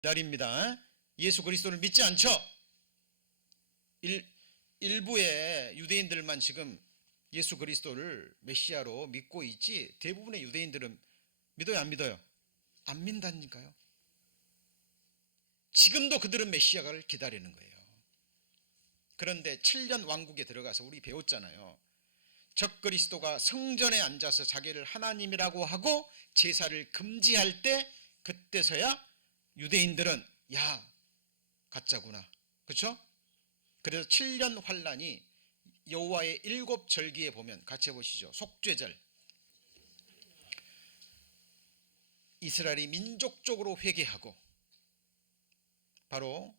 기다립니다. 예수 그리스도를 믿지 않죠? 일부의 유대인들만 지금 예수 그리스도를 메시아로 믿고 있지 대부분의 유대인들은 믿어요, 안 믿어요? 안 믿다니까요. 지금도 그들은 메시아를 기다리는 거예요. 그런데 7년 왕국에 들어가서 우리 배웠잖아요. 적그리스도가 성전에 앉아서 자기를 하나님이라고 하고 제사를 금지할 때 그때서야 유대인들은 야, 가짜구나. 그렇죠? 그래서 7년 환란이 여호와의 7절기에 보면 같이 해보시죠. 속죄절. 이스라엘이 민족적으로 회개하고 바로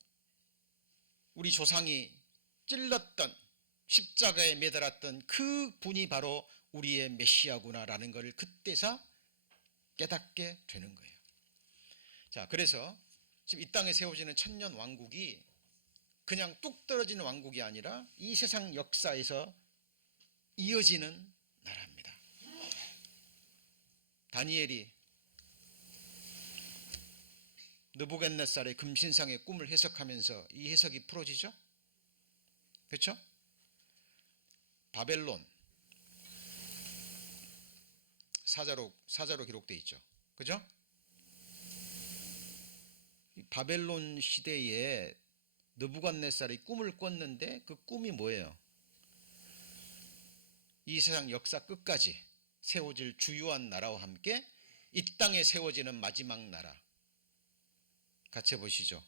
우리 조상이 찔렀던 십자가에 매달았던 그 분이 바로 우리의 메시아구나라는 것을 그때서 깨닫게 되는 거예요. 자, 그래서 지금 이 땅에 세워지는 천년 왕국이 그냥 뚝 떨어지는 왕국이 아니라 이 세상 역사에서 이어지는 나라입니다. 다니엘이 느부갓네살의 금신상의 꿈을 해석하면서 이 해석이 풀어지죠? 그렇죠? 바벨론 사자로 기록되어 있죠. 그죠? 바벨론 시대에 느부갓네살이 꿈을 꿨는데 그 꿈이 뭐예요? 이 세상 역사 끝까지 세워질 주요한 나라와 함께 이 땅에 세워지는 마지막 나라. 같이 해보시죠.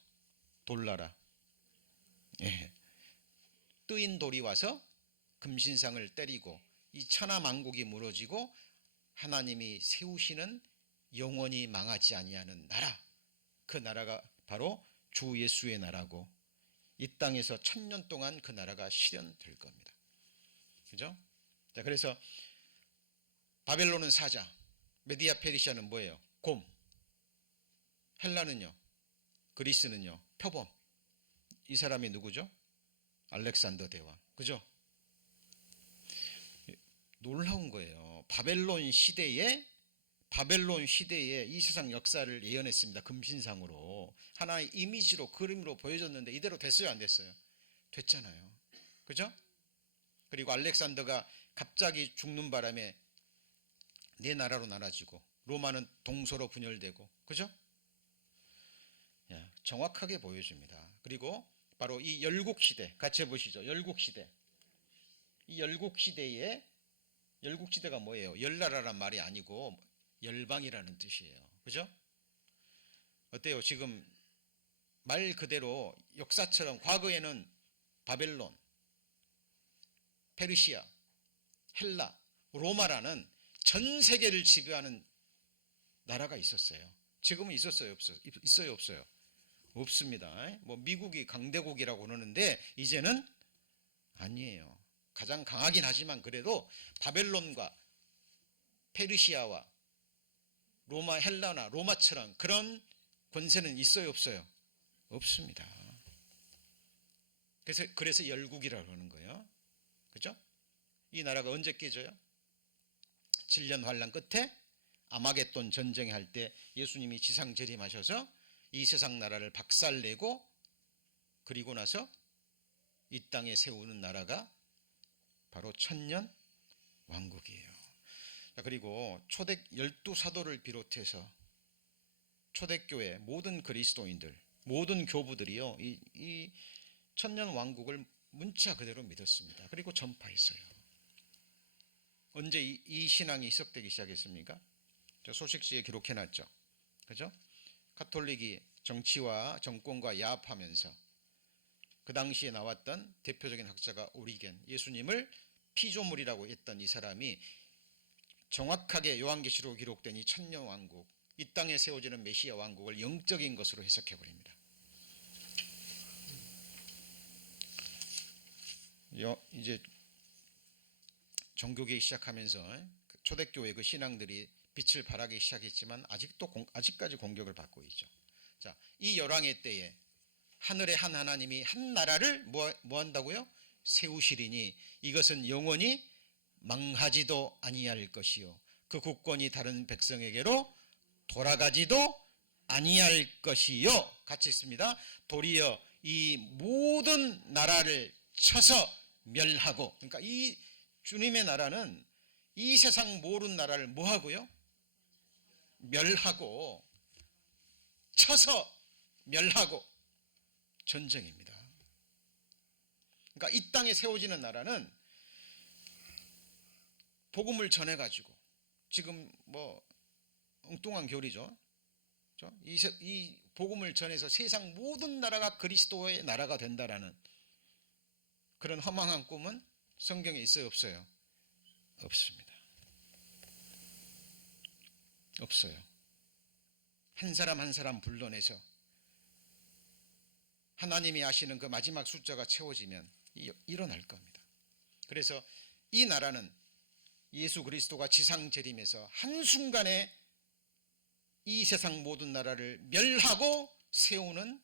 돌나라. 예. 뜨인 돌이 와서 금신상을 때리고 이 천하만국이 무너지고 하나님이 세우시는 영원히 망하지 아니하는 나라. 그 나라가 바로 주 예수의 나라고 이 땅에서 1000년 동안 그 나라가 실현될 겁니다. 그죠? 자, 그래서 바벨론은 사자, 메디아 페르시아는 뭐예요? 곰. 헬라는요? 그리스는요? 표범. 이 사람이 누구죠? 알렉산더 대왕. 그죠? 놀라운 거예요. 바벨론 시대에 이 세상 역사를 예언했습니다. 금신상으로 하나의 이미지로 그림으로 보여줬는데 이대로 됐어요, 안 됐어요? 됐잖아요. 그죠? 그리고 알렉산더가 갑자기 죽는 바람에 네 나라로 나눠지고 로마는 동서로 분열되고, 그죠? 정확하게 보여줍니다. 그리고 바로 이 열국시대 같이 해보시죠. 열국시대. 이 열국시대가 뭐예요? 열나라란 말이 아니고 열방이라는 뜻이에요. 그죠? 어때요? 지금 말 그대로 역사처럼 과거에는 바벨론, 페르시아, 헬라, 로마라는 전 세계를 지배하는 나라가 있었어요. 지금은 있었어요? 있어요? 없어요? 없습니다. 뭐 미국이 강대국이라고 그러는데 이제는 아니에요. 가장 강하긴 하지만 그래도 바벨론과 페르시아와 로마, 헬라나 로마처럼 그런 권세는 있어요? 없어요? 없습니다. 그래서 열국이라고 하는 거예요. 그죠? 이 나라가 언제 깨져요? 7년 환란 끝에 아마겟돈 전쟁 할 때 예수님이 지상 재림하셔서 이 세상 나라를 박살내고 그리고 나서 이 땅에 세우는 나라가 바로 천년 왕국이에요. 그리고 초대 12사도를 비롯해서 초대교회 모든 그리스도인들, 모든 교부들이요, 이 천년 왕국을 문자 그대로 믿었습니다. 그리고 전파했어요. 언제 이 신앙이 희석되기 시작했습니까? 소식지에 기록해놨죠. 그죠? 카톨릭이 정치와 정권과 야합하면서 그 당시에 나왔던 대표적인 학자가 오리겐, 예수님을 피조물이라고 했던 이 사람이 정확하게 요한계시록에 기록된 이 천년 왕국, 이 땅에 세워지는 메시아 왕국을 영적인 것으로 해석해버립니다. 이제 종교개혁 시작하면서 초대교회 그 신앙들이 빛을 발하기 시작했지만 아직까지 공격을 받고 있죠. 자, 이 열왕의 때에 하늘의 한 하나님이 한 나라를 뭐 한다고요? 세우시리니 이것은 영원히 망하지도 아니할 것이요 그 국권이 다른 백성에게로 돌아가지도 아니할 것이요. 같이 있습니다. 도리어 이 모든 나라를 쳐서 멸하고, 그러니까 이 주님의 나라는 이 세상 모든 나라를 뭐 하고요? 멸하고, 쳐서 멸하고 전쟁입니다. 그러니까 이 땅에 세워지는 나라는 복음을 전해가지고, 지금 뭐 엉뚱한 교리죠. 이 복음을 전해서 세상 모든 나라가 그리스도의 나라가 된다라는 그런 허망한 꿈은 성경에 있어요, 없어요? 없습니다. 없어요. 한 사람 한 사람 불러내서 하나님이 아시는 그 마지막 숫자가 채워지면 일어날 겁니다. 그래서 이 나라는 예수 그리스도가 지상 재림에서 한순간에 이 세상 모든 나라를 멸하고 세우는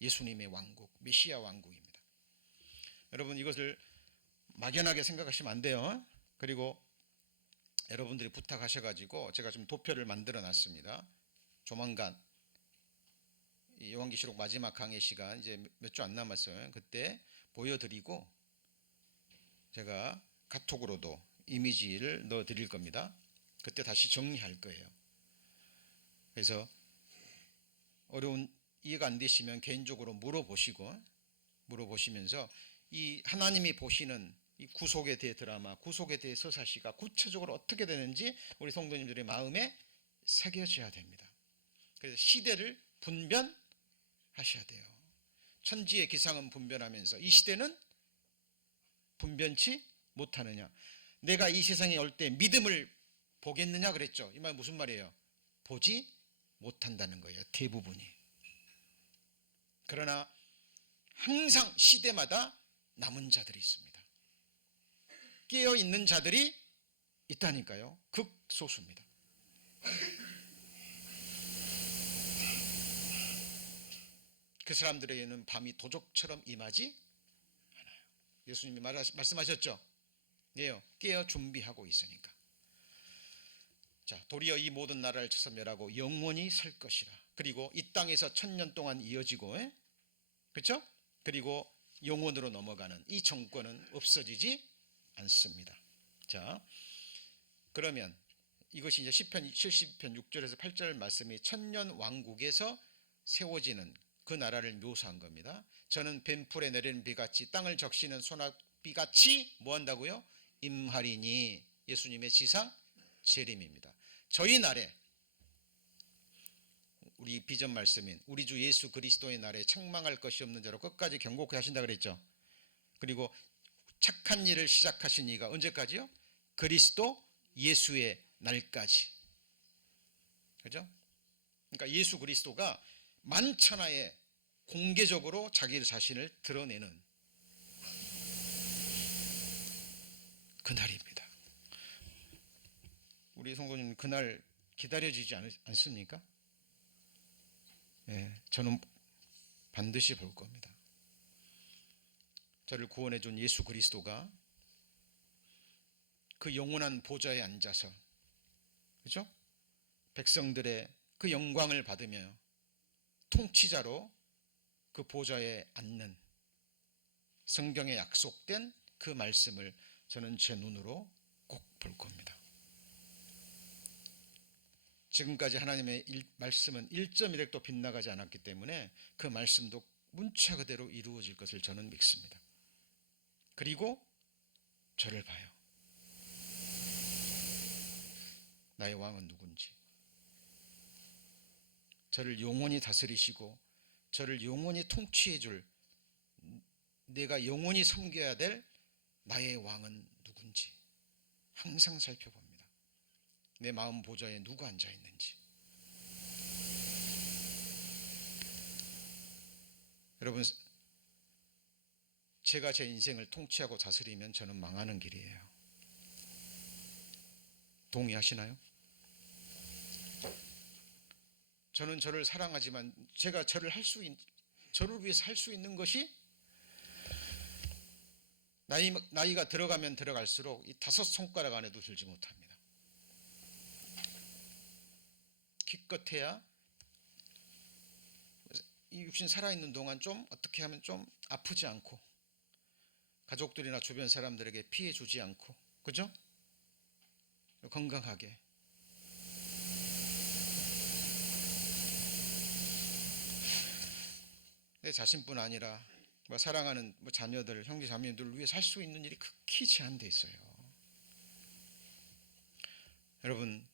예수님의 왕국, 메시아 왕국입니다. 여러분, 이것을 막연하게 생각하시면 안 돼요. 그리고 여러분들이 부탁하셔가지고 제가 좀 도표를 만들어 놨습니다. 조만간 요한계시록 마지막 강의 시간 이제 몇 주 안 남았어요. 그때 보여드리고 제가 카톡으로도 이미지를 넣어 드릴 겁니다. 그때 다시 정리할 거예요. 그래서 어려운 이해가 안 되시면 개인적으로 물어보시면서 이 하나님이 보시는 이 구속에 대해 드라마, 구속에 대해 서사시가 구체적으로 어떻게 되는지 우리 성도님들의 마음에 새겨져야 됩니다. 그래서 시대를 분별하셔야 돼요. 천지의 기상은 분별하면서 이 시대는 분변치 못하느냐. 내가 이 세상에 올 때 믿음을 보겠느냐 그랬죠. 이 말 무슨 말이에요? 보지 못한다는 거예요. 대부분이. 그러나 항상 시대마다 남은 자들이 있습니다. 깨어있는 자들이 있다니까요. 극소수입니다. 그 사람들에게는 밤이 도적처럼 임하지 않아요. 예수님이 말씀하셨죠. 예요. 깨어 준비하고 있으니까. 자, 도리어 이 모든 나라를 쳐서 멸하고 영원히 설 것이라. 그리고 이 땅에서 1000년 동안 이어지고, 그렇죠? 그리고 영원으로 넘어가는 이 정권은 없어지지 않습니다. 자, 그러면 이것이 이제 시편 70편 6절에서 8절 말씀이 천년 왕국에서 세워지는 그 나라를 묘사한 겁니다. 저는 뱀풀에 내리는 비같이 땅을 적시는 소나비같이 뭐 한다고요? 임하리니. 예수님의 지상 재림입니다. 저희 날에 우리 비전 말씀인 우리 주 예수 그리스도의 날에 책망할 것이 없는 자로 끝까지 경고케 하신다 그랬죠. 그리고 착한 일을 시작하신 이가 언제까지요? 그리스도 예수의 날까지. 그죠? 그러니까 예수 그리스도가 만천하에 공개적으로 자기 자신을 드러내는 그날입니다. 우리 성도님 그날 기다려지지 않습니까? 예, 저는 반드시 볼 겁니다. 저를 구원해 준 예수 그리스도가 그 영원한 보좌에 앉아서, 그죠? 백성들의 그 영광을 받으며 통치자로 그 보좌에 앉는 성경에 약속된 그 말씀을 저는 제 눈으로 꼭 볼 겁니다. 지금까지 하나님의 말씀은 1.1획도 빗나가지 않았기 때문에 그 말씀도 문자 그대로 이루어질 것을 저는 믿습니다. 그리고 저를 봐요. 나의 왕은 누군지, 저를 영원히 다스리시고 저를 영원히 통치해 줄, 내가 영원히 섬겨야 될 나의 왕은 누군지 항상 살펴봅니다. 내 마음 보좌에 누가 앉아 있는지. 여러분, 제가 제 인생을 통치하고 다스리면 저는 망하는 길이에요. 동의하시나요? 저는 저를 사랑하지만 제가 저를 위해서 할 수 있는 것이 나이가 들어가면 들어갈수록 이 5손가락 안에도 들지 못합니다. 기껏해야 이 육신 살아있는 동안 좀 어떻게 하면 좀 아프지 않고 가족들이나 주변 사람들에게 피해 주지 않고, 그죠? 건강하게. 내 자신뿐 아니라 사랑하는 자녀들, 형제 자매들을 위해 살 수 있는 일이 극히 제한되어 있어요. 여러분,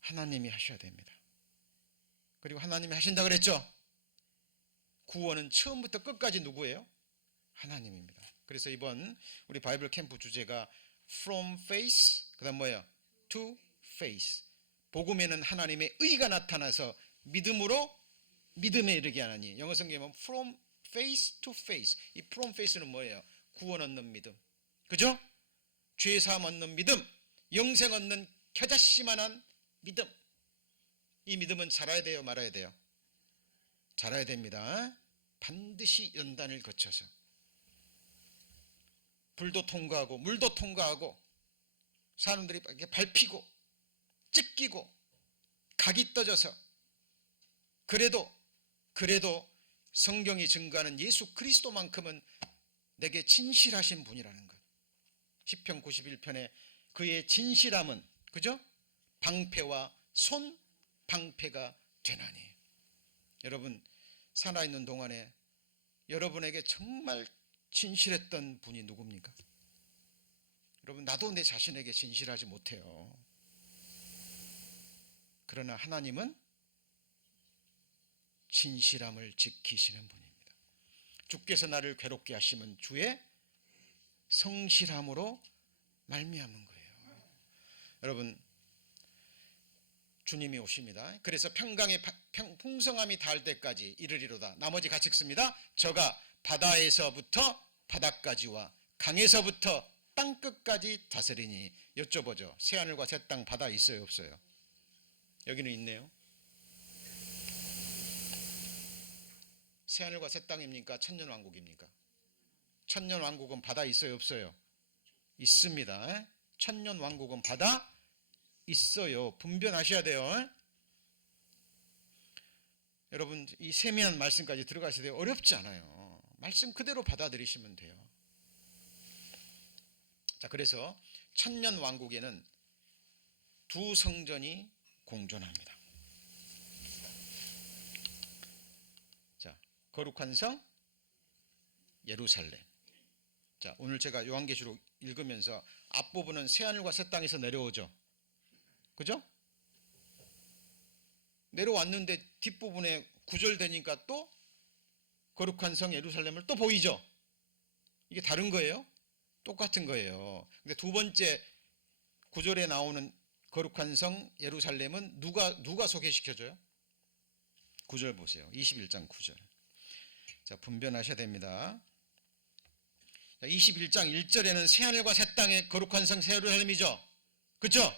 하나님이 하셔야 됩니다. 그리고 하나님이 하신다 그랬죠? 구원은 처음부터 끝까지 누구예요? 하나님입니다. 그래서 이번 우리 바이블 캠프 주제가 From Faith, 그 다음 뭐예요? To Faith. 복음에는 하나님의 의가 나타나서 믿음으로 믿음에 이르게 하나니. 영어 성경에 From Faith to Faith. 이 From Faith는 뭐예요? 구원 얻는 믿음, 그죠? 죄사함 얻는 믿음, 영생 얻는 겨자씨만한 믿음. 이 믿음은 자라야 돼요, 말아야 돼요? 자라야 됩니다. 반드시 연단을 거쳐서 불도 통과하고 물도 통과하고 사람들이 밟히고 찢기고 각이 떠져서 그래도 성경이 증거하는 예수 그리스도만큼은 내게 진실하신 분이라는 것. 시편 91편에 그의 진실함은, 그죠? 방패와 손 방패가 되나니. 여러분, 살아있는 동안에 여러분에게 정말 진실했던 분이 누굽니까? 여러분, 나도 내 자신에게 진실하지 못해요. 그러나 하나님은 진실함을 지키시는 분입니다. 주께서 나를 괴롭게 하시면 주의 성실함으로 말미암은 거예요. 여러분, 주님이 오십니다. 그래서 평강의 풍성함이 닿을 때까지 이르리로다. 나머지 같이 읽습니다. 저가 바다에서부터 바다까지와 강에서부터 땅끝까지 다스리니. 여쭤보죠. 새하늘과 새 땅, 바다 있어요, 없어요? 여기는 있네요. 새하늘과 새 땅입니까? 천년왕국입니까? 천년왕국은 바다 있어요, 없어요? 있습니다. 천년왕국은 바다 있어요. 분별하셔야 돼요. 여러분, 이 세미한 말씀까지 들어가셔야 돼요. 어렵지 않아요. 말씀 그대로 받아들이시면 돼요. 자, 그래서 천년왕국에는 두 성전이 공존합니다. 자, 거룩한 성 예루살렘. 자, 오늘 제가 요한계시록 읽으면서 앞부분은 새하늘과 새 땅에서 내려오죠, 그죠? 내려왔는데 뒷부분에 구절되니까 또 거룩한 성 예루살렘을 또 보이죠. 이게 다른 거예요? 똑같은 거예요. 근데 두 번째 구절에 나오는 거룩한 성 예루살렘은 누가 소개시켜줘요? 9절 보세요. 21장 9절. 자, 분별하셔야 됩니다. 21장 1절에는 새하늘과 새 땅의 거룩한 성 예루살렘이죠, 그렇죠?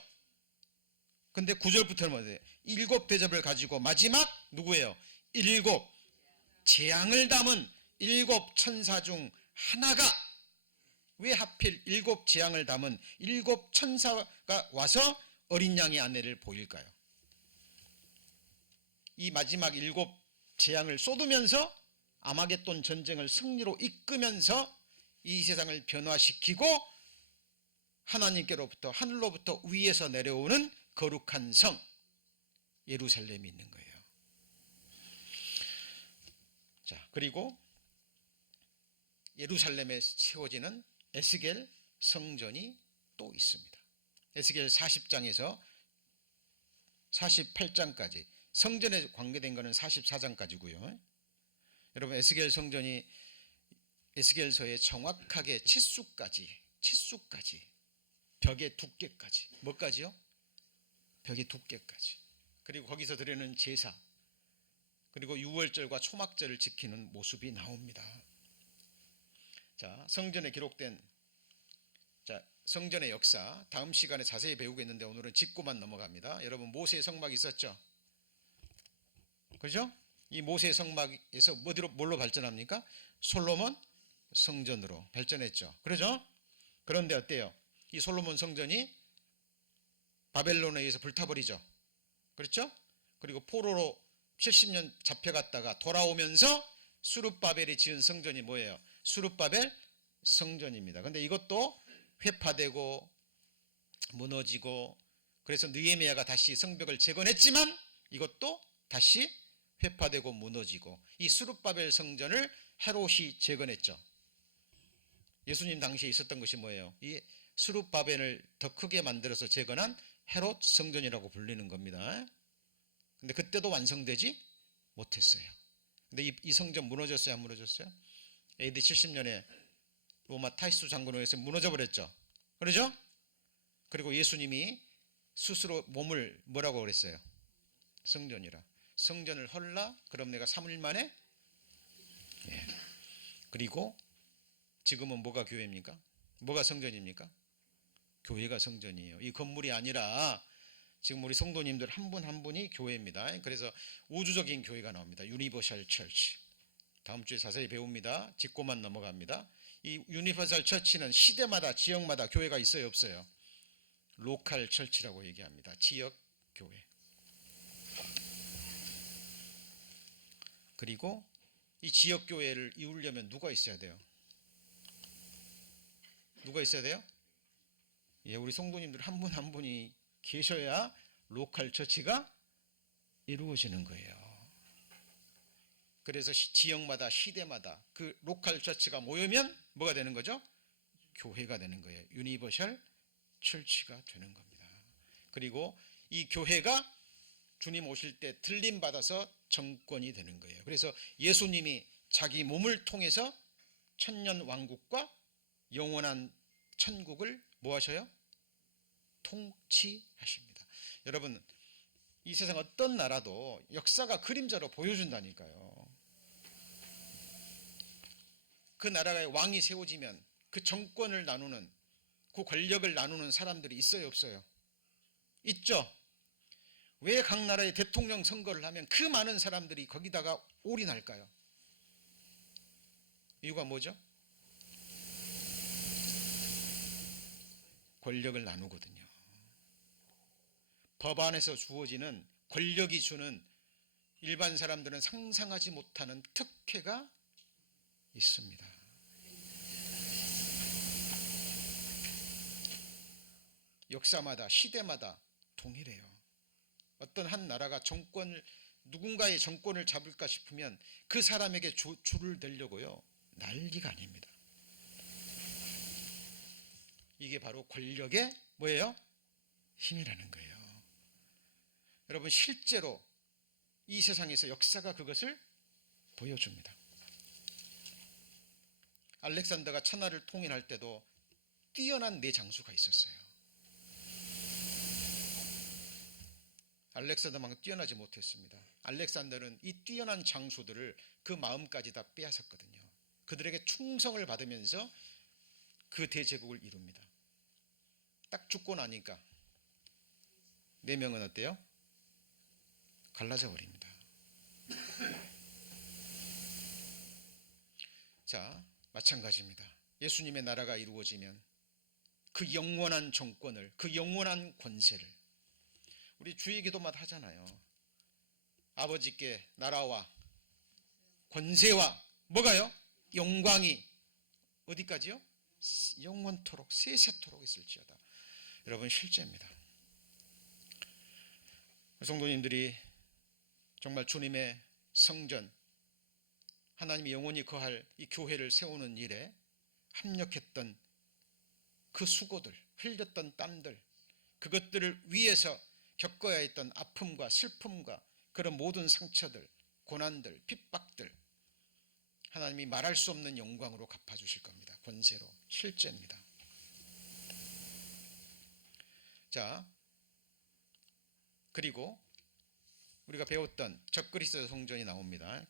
근데 9절부터는 뭐예요? 일곱 대접을 가지고 마지막 누구예요? 일곱 재앙을 담은 일곱 천사 중 하나가. 왜 하필 일곱 재앙을 담은 일곱 천사가 와서 어린 양의 아내를 보일까요? 이 마지막 일곱 재앙을 쏟으면서 아마겟돈 전쟁을 승리로 이끄면서 이 세상을 변화시키고 하나님께로부터, 하늘로부터 위에서 내려오는 거룩한 성 예루살렘이 있는 거예요. 자, 그리고 예루살렘에 세워지는 에스겔 성전이 또 있습니다. 에스겔 40장에서 48장까지, 성전에 관계된 것은 44장까지고요. 여러분, 에스겔 성전이 에스겔서에 정확하게 치수까지 벽의 두께까지, 뭐까지요? 벽의 두께까지. 그리고 거기서 드리는 제사, 그리고 유월절과 초막절을 지키는 모습이 나옵니다. 자, 성전에 기록된 성전의 역사 다음 시간에 자세히 배우겠는데 오늘은 짚고만 넘어갑니다. 여러분, 모세의 성막이 있었죠, 그죠? 이 모세의 성막에서 뭘로 발전합니까? 솔로몬 성전으로 발전했죠, 그러죠? 그런데 어때요? 이 솔로몬 성전이 바벨론에 의해서 불타버리죠, 그렇죠? 그리고 포로로 70년 잡혀갔다가 돌아오면서 수룹바벨이 지은 성전이 뭐예요? 수룹바벨 성전입니다. 근데 이것도 회파되고 무너지고, 그래서 느헤미야가 다시 성벽을 재건했지만 이것도 다시 회파되고 무너지고, 이 수룹바벨 성전을 헤롯이 재건했죠. 예수님 당시에 있었던 것이 뭐예요? 이 수룹바벨을 더 크게 만들어서 재건한 헤롯 성전이라고 불리는 겁니다. 근데 그때도 완성되지 못했어요. 근데 이 성전 무너졌어요, 안 무너졌어요? AD 70년에 로마 타이수 장군에 의해서 무너져 버렸죠. 그러죠? 그리고 예수님이 스스로 몸을 뭐라고 그랬어요? 성전이라. 성전을 헐라? 그럼 내가 3일 만에? 예. 그리고 지금은 뭐가 교회입니까? 뭐가 성전입니까? 교회가 성전이에요. 이 건물이 아니라 지금 우리 성도님들 한 분 한 분이 교회입니다. 그래서 우주적인 교회가 나옵니다. 유니버셜 처치. 다음 주에 자세히 배웁니다. 짚고만 넘어갑니다. 이 유니버셜 처치는 시대마다 지역마다 교회가 있어요, 없어요? 로컬 처치라고 얘기합니다. 지역 교회. 그리고 이 지역 교회를 이루려면 누가 있어야 돼요? 누가 있어야 돼요? 예, 우리 성도님들 한 분 한 분이 계셔야 로컬 처치가 이루어지는 거예요. 그래서 지역마다 시대마다 그 로컬 처치가 모이면 뭐가 되는 거죠? 교회가 되는 거예요. 유니버셜 처치가 되는 겁니다. 그리고 이 교회가 주님 오실 때 틀림 받아서 정권이 되는 거예요. 그래서 예수님이 자기 몸을 통해서 천년 왕국과 영원한 천국을 뭐 하셔요? 통치하십니다. 여러분, 이 세상 어떤 나라도 역사가 그림자로 보여준다니까요. 그 나라의 왕이 세워지면 그 정권을 나누는, 그 권력을 나누는 사람들이 있어요, 없어요? 있죠. 왜 각 나라의 대통령 선거를 하면 그 많은 사람들이 거기다가 올인할까요? 이유가 뭐죠? 권력을 나누거든요. 법안에서 주어지는 권력이 주는 일반 사람들은 상상하지 못하는 특혜가 있습니다. 역사마다 시대마다 동일해요. 어떤 한 나라가 정권을, 누군가의 정권을 잡을까 싶으면 그 사람에게 줄을 대려고요, 난리가 아닙니다. 이게 바로 권력의 뭐예요? 힘이라는 거예요. 여러분, 실제로 이 세상에서 역사가 그것을 보여줍니다. 알렉산더가 천하를 통일할 때도 뛰어난 네 장수가 있었어요. 알렉산더만큼 뛰어나지 못했습니다. 알렉산더는 이 뛰어난 장수들을 그 마음까지 다 빼앗았거든요. 그들에게 충성을 받으면서 그 대제국을 이룹니다. 딱 죽고 나니까 네 명은 어때요? 갈라져 버립니다. 자, 마찬가지입니다. 예수님의 나라가 이루어지면 그 영원한 정권을, 그 영원한 권세를, 우리 주의 기도마다 하잖아요. 아버지께 나라와 권세와 뭐가요? 영광이 어디까지요? 영원토록 세세토록 있을지어다. 여러분, 실제입니다. 성도님들이 정말 주님의 성전, 하나님이 영원히 거할 이 교회를 세우는 일에 합력했던 그 수고들, 흘렸던 땀들, 그것들을 위해서 겪어야 했던 아픔과 슬픔과 그런 모든 상처들, 고난들, 핍박들, 하나님이 말할 수 없는 영광으로 갚아주실 겁니다. 권세로. 실제입니다. 자, 그리고 우리가 배웠던 적그리스도 성전이 나옵니다.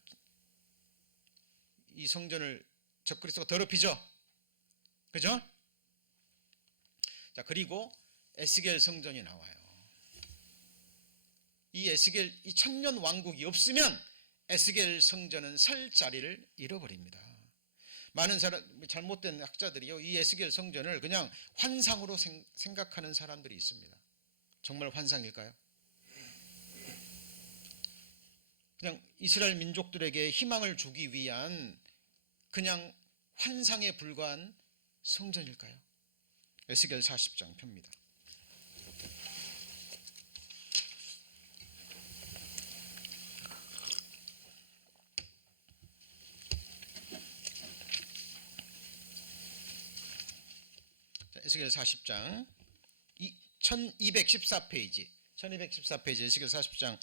이 성전을 적그리스도가 더럽히죠. 그죠? 자, 그리고 에스겔 성전이 나와요. 이 에스겔, 이 천년 왕국이 없으면 에스겔 성전은 설 자리를 잃어버립니다. 많은 사람, 잘못된 학자들이요, 이 에스겔 성전을 그냥 환상으로 생각하는 사람들이 있습니다. 정말 환상일까요? 그냥 이스라엘 민족들에게 희망을 주기 위한 그냥 환상에 불과한 성전일까요? 에스겔 40장 펴입니다. 에스겔 40장 1214페이지 1214페이지 에스겔 40장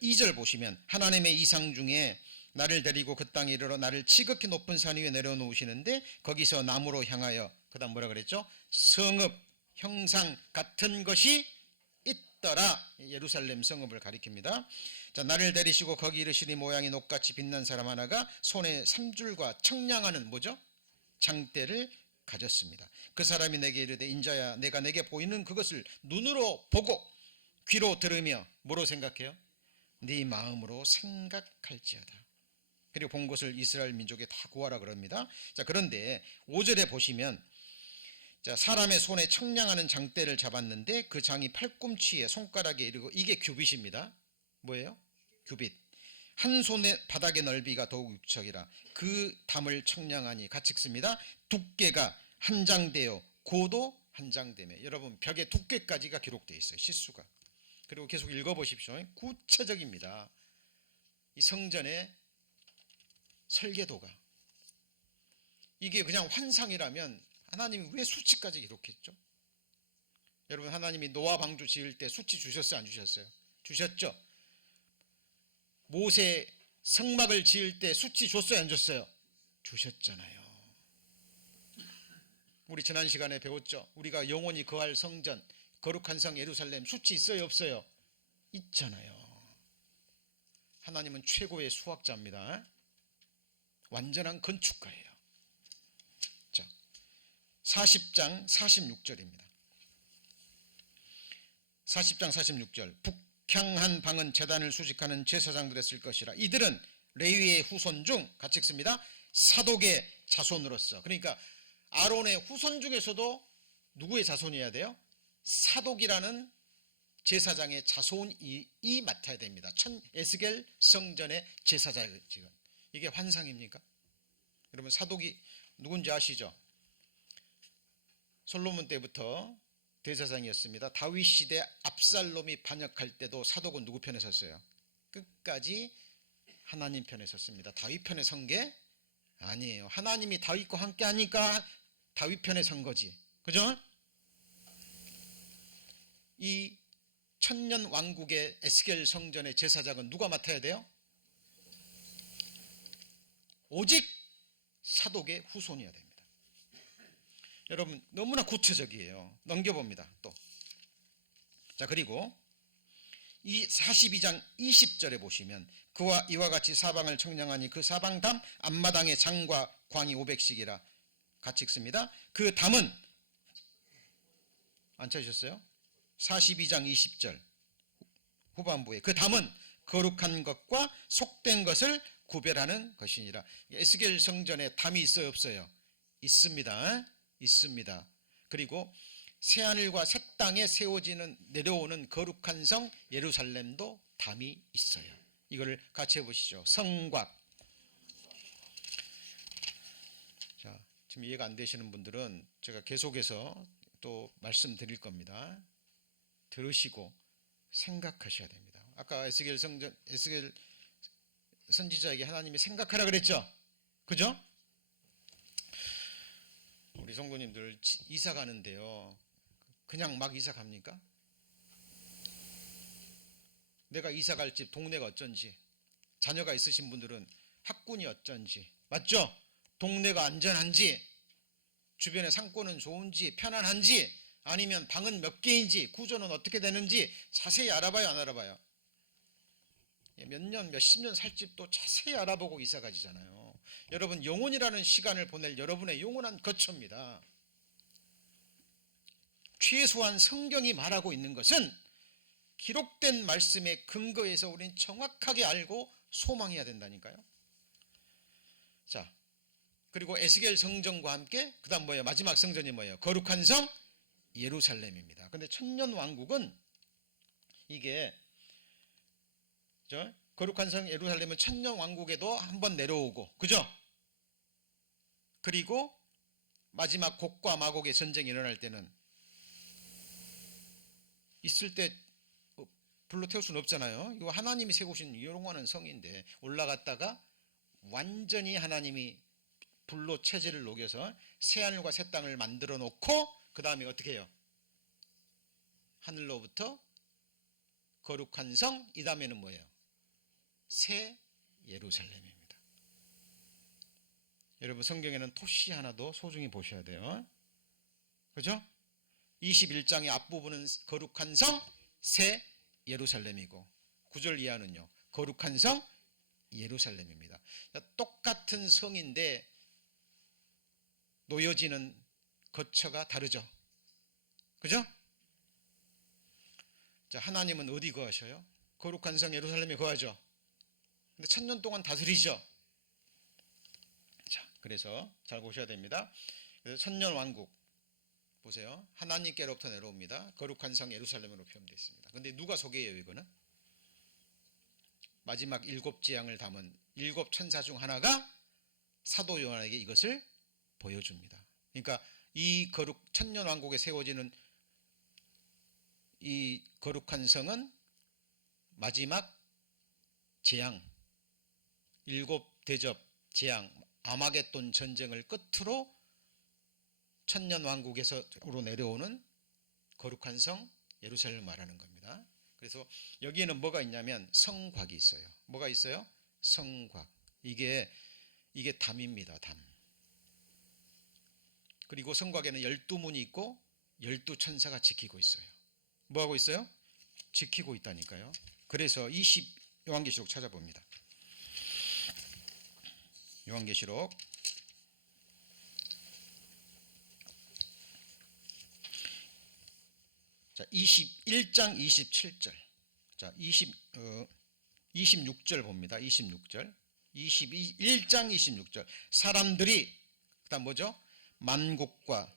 2절 보시면 하나님의 이상 중에 나를 데리고 그 땅에 이르러 나를 지극히 높은 산 위에 내려놓으시는데 거기서 나무로 향하여 그 다음 뭐라 그랬죠? 성읍 형상 같은 것이 있더라. 예루살렘 성읍을 가리킵니다. 자, 나를 데리시고 거기 이르시니 모양이 녹같이 빛난 사람 하나가 손에 삼줄과 청량하는 뭐죠? 장대를 가졌습니다. 그 사람이 내게 이르되 인자야 내가 내게 보이는 그것을 눈으로 보고 귀로 들으며 뭐로 생각해요? 네 마음으로 생각할지어다. 그리고 본 것을 이스라엘 민족에 다 구하라 그럽니다. 자, 그런데 5절에 보시면 자, 사람의 손에 청량하는 장대를 잡았는데 그 장이 팔꿈치에 손가락에 이르고 이게 규빗입니다. 뭐예요? 규빗. 한 손의 바닥의 넓이가 더욱 6척이라 그 담을 청량하니 같이 읽습니다. 두께가 한 장되어 고도 한 장되며 여러분 벽의 두께까지가 기록되어 있어요. 시수가. 그리고 계속 읽어보십시오. 구체적입니다. 이 성전의 설계도가 이게 그냥 환상이라면 하나님이 왜 수치까지 기록했죠? 여러분 하나님이 노아 방주 지을 때 수치 주셨어요? 안 주셨어요? 주셨죠? 모세 성막을 지을 때 수치 줬어요? 안 줬어요? 주셨잖아요. 우리 지난 시간에 배웠죠? 우리가 영원히 거할 성전 거룩한 성 예루살렘 수치 있어요? 없어요? 있잖아요. 하나님은 최고의 수학자입니다. 완전한 건축가예요. 자, 40장 46절입니다. 40장 46절 북향한 방은 제단을 수직하는 제사장들의 쓸 것이라 이들은 레위의 후손 중 같이 읽습니다. 사독의 자손으로서 그러니까 아론의 후손 중에서도 누구의 자손이어야 돼요? 사독이라는 제사장의 자손이 맡아야 됩니다. 에스겔 성전의 제사장은 이게 환상입니까? 여러분 사독이 누군지 아시죠? 솔로몬 때부터 대제사장이었습니다. 다윗 시대 압살롬이 반역할 때도 사독은 누구 편에 섰어요? 끝까지 하나님 편에 섰습니다. 다윗 편에 선 게 아니에요. 하나님이 다윗과 함께 하니까 다윗 편에 선 거지. 그죠? 이 천년 왕국의 에스겔 성전의 제사장은 누가 맡아야 돼요? 오직 사독의 후손이어야 됩니다. 여러분 너무나 구체적이에요. 넘겨봅니다. 또. 자, 그리고 이 42장 20절에 보시면 그와 이와 같이 사방을 청량하니 그 사방담 앞마당의 장과 광이 500씩이라 같이 읽습니다. 그 담은 안 찾으셨어요? 42장 20절 후반부에 그 담은 거룩한 것과 속된 것을 구별하는 것이니라. 에스겔 성전에 담이 있어요? 없어요? 있습니다. 있습니다. 그리고 새하늘과 새 땅에 세워지는 내려오는 거룩한 성 예루살렘도 담이 있어요. 이거를 같이 해보시죠. 성곽. 자, 지금 이해가 안 되시는 분들은 제가 계속해서 또 말씀드릴 겁니다. 들으시고 생각하셔야 됩니다. 아까 에스겔 선지자에게 하나님이 생각하라 그랬죠? 그죠? 우리 성도님들 이사 가는데요. 그냥 막 이사 갑니까? 내가 이사 갈 집 동네가 어쩐지, 자녀가 있으신 분들은 학군이 어쩐지, 맞죠? 동네가 안전한지, 주변의 상권은 좋은지, 편안한지, 아니면 방은 몇 개인지, 구조는 어떻게 되는지 자세히 알아봐요, 안 알아봐요? 몇 년, 몇십 년 살 집도 자세히 알아보고 이사 가지잖아요. 여러분 영혼이라는 시간을 보낼 여러분의 영원한 거처입니다. 최소한 성경이 말하고 있는 것은 기록된 말씀에 근거해서 우리는 정확하게 알고 소망해야 된다니까요. 자, 그리고 에스겔 성전과 함께 그 다음 뭐예요? 마지막 성전이 뭐예요? 거룩한 성 예루살렘입니다. 근데 천년 왕국은 이게 거룩한 성 예루살렘은 천년 왕국에도 한번 내려오고, 그죠? 그리고 마지막 곡과 마곡의 전쟁이 일어날 때는 있을 때 불로 태울 수는 없잖아요. 이거 하나님이 세우신 영원한 성인데 올라갔다가 완전히 하나님이 불로 체질을 녹여서 새하늘과 새 땅을 만들어 놓고 그 다음에 어떻게 해요? 하늘로부터 거룩한 성, 이 다음에는 뭐예요? 새 예루살렘입니다. 여러분 성경에는 토시 하나도 소중히 보셔야 돼요. 그죠? 21장의 앞부분은 거룩한 성, 새 예루살렘이고 9절 이하는요 거룩한 성 예루살렘입니다. 똑같은 성인데 놓여지는 거처가 다르죠. 그죠? 자, 하나님은 어디 거하셔요? 거룩한 성 예루살렘에 거하죠. 근데 천년 동안 다스리죠. 자, 그래서 잘 보셔야 됩니다. 그래서 천년 왕국 보세요. 하나님께로부터 내려옵니다. 거룩한 성 예루살렘으로 표현되어 있습니다. 근데 누가 소개해요 이거는? 마지막 7재앙을 담은 7천사 중 하나가 사도 요한에게 이것을 보여줍니다. 그러니까 이 천년 왕국에 세워지는 이 거룩한 성은 마지막 재앙, 7대접 재앙, 아마겟돈 전쟁을 끝으로 천년 왕국에서로 내려오는 거룩한 성 예루살렘을 말하는 겁니다. 그래서 여기에는 뭐가 있냐면 성곽이 있어요. 뭐가 있어요? 성곽. 이게 담입니다. 담. 그리고 성곽에는 12문이 있고 12천사가 지키고 있어요. 뭐하고 있어요? 지키고 있다니까요. 그래서 요한계시록 찾아봅니다. 요한계시록 자, 21장 27절. 자, 26절 봅니다. 26절. 21장 26절. 사람들이 그다음 뭐죠?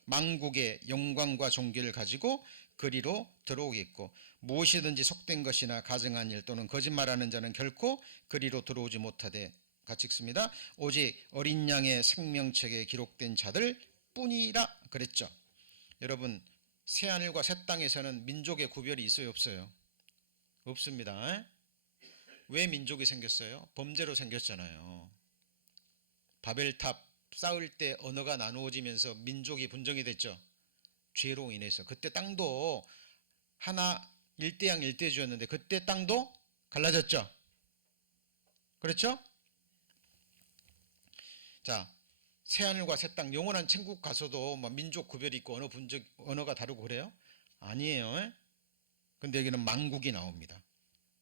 만국의 영광과 존귀를 가지고 그리로 들어오겠고 무엇이든지 속된 것이나 가증한 일 또는 거짓말하는 자는 결코 그리로 들어오지 못하되 같이 읽습니다. 오직 어린 양의 생명책에 기록된 자들 뿐이라 그랬죠. 여러분 새하늘과 새 땅에서는 민족의 구별이 있어요 없어요? 없습니다. 왜 민족이 생겼어요? 범죄로 생겼잖아요. 바벨탑 쌓을 때 언어가 나누어지면서 민족이 분정이 됐죠. 죄로 인해서. 그때 땅도 하나 일대양 일대주였는데 그때 땅도 갈라졌죠. 그렇죠? 자, 새하늘과 새 땅 영원한 천국 가서도 뭐 민족 구별이 있고 언어가 다르고 그래요? 아니에요. 근데 여기는 만국이 나옵니다.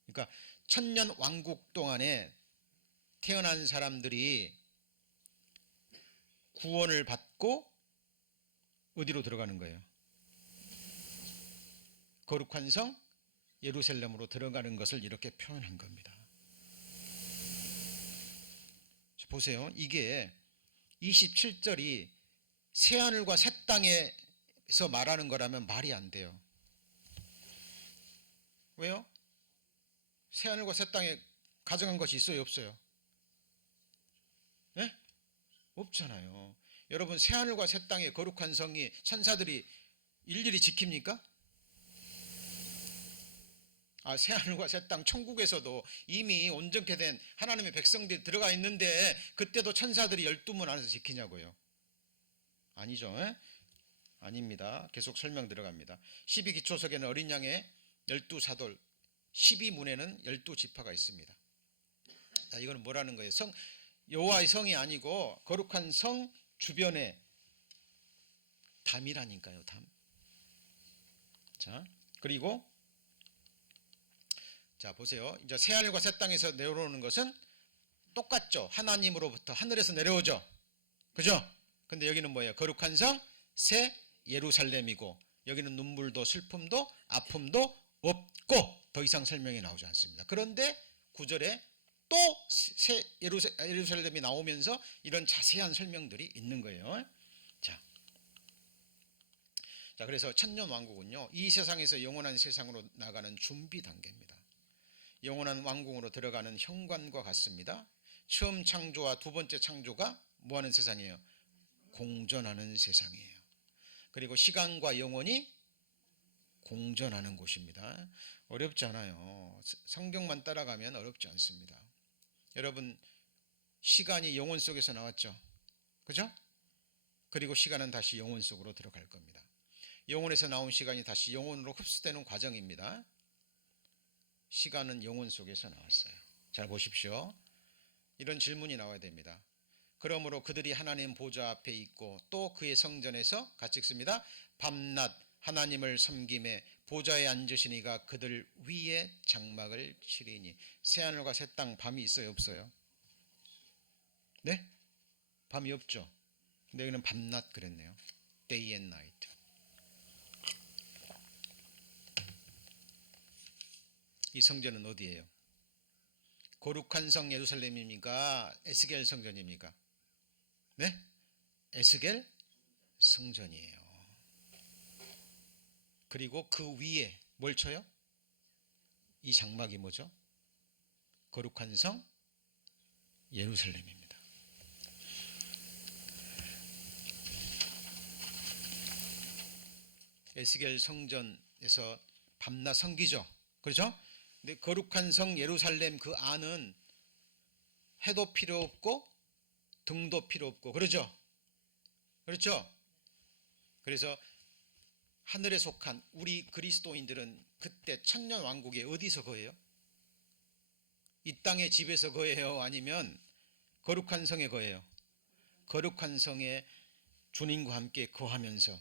그러니까 천년 왕국 동안에 태어난 사람들이 구원을 받고 어디로 들어가는 거예요? 거룩한 성 예루살렘으로 들어가는 것을 이렇게 표현한 겁니다. 보세요. 이게 27절이 새하늘과 새 땅에서 말하는 거라면 말이 안 돼요. 왜요? 새하늘과 새 땅에 가정한 것이 있어요 없어요? 네? 없잖아요. 여러분 새하늘과 새 땅의 거룩한 성이 천사들이 일일이 지킵니까? 새하늘과 새 땅 천국에서도 이미 온전케 된 하나님의 백성들이 들어가 있는데 그때도 천사들이 12문 안에서 지키냐고요? 아니죠. 아닙니다. 계속 설명 들어갑니다. 12기초석에는 어린 양의 12사돌 12문에는 12지파가 있습니다. 자, 이거는 뭐라는 거예요? 여호와의 성이 아니고 거룩한 성 주변에 담이라니까요. 담. 자, 그리고 자 보세요. 이제 새하늘과 새 땅에서 내려오는 것은 똑같죠. 하나님으로부터 하늘에서 내려오죠. 그죠? 근데 여기는 뭐예요? 거룩한 성 새 예루살렘이고 여기는 눈물도 슬픔도 아픔도 없고 더 이상 설명이 나오지 않습니다. 그런데 9절에 또 새 예루살렘이 나오면서 이런 자세한 설명들이 있는 거예요. 자, 그래서 천년 왕국은요 이 세상에서 영원한 세상으로 나가는 준비 단계입니다. 영원한 왕궁으로 들어가는 현관과 같습니다. 처음 창조와 두 번째 창조가 뭐하는 세상이에요? 공존하는 세상이에요. 그리고 시간과 영원이 공존하는 곳입니다. 어렵지 않아요. 성경만 따라가면 어렵지 않습니다. 여러분, 시간이 영혼 속에서 나왔죠. 그죠? 그리고 시간은 다시 영혼 속으로 들어갈 겁니다. 영혼에서 나온 시간이 다시 영혼으로 흡수되는 과정입니다. 시간은 영혼 속에서 나왔어요. 잘 보십시오. 이런 질문이 나와야 됩니다. 그러므로 그들이 하나님 보좌 앞에 있고 또 그의 성전에서 같이 읽습니다. 밤낮 하나님을 섬김에 보좌에 앉으시니가 그들 위에 장막을 치리니. 새하늘과 새 땅 밤이 있어요, 없어요? 네? 밤이 없죠. 근데 여기는 밤낮 그랬네요. Day and night. 이 성전은 어디예요? 거룩한 성 예루살렘입니까? 에스겔 성전입니까? 네? 에스겔 성전이에요. 그리고 그 위에 뭘 쳐요? 이 장막이 뭐죠? 거룩한 성 예루살렘입니다. 에스겔 성전에서 밤낮 섬기죠. 그렇죠? 근데 거룩한 성 예루살렘 그 안은 해도 필요 없고 등도 필요 없고 그러죠? 그렇죠? 그래서 하늘에 속한 우리 그리스도인들은 그때 천년 왕국에 어디서 거해요? 이 땅의 집에서 거해요? 아니면 거룩한 성에 거해요? 거룩한 성에 주님과 함께 거하면서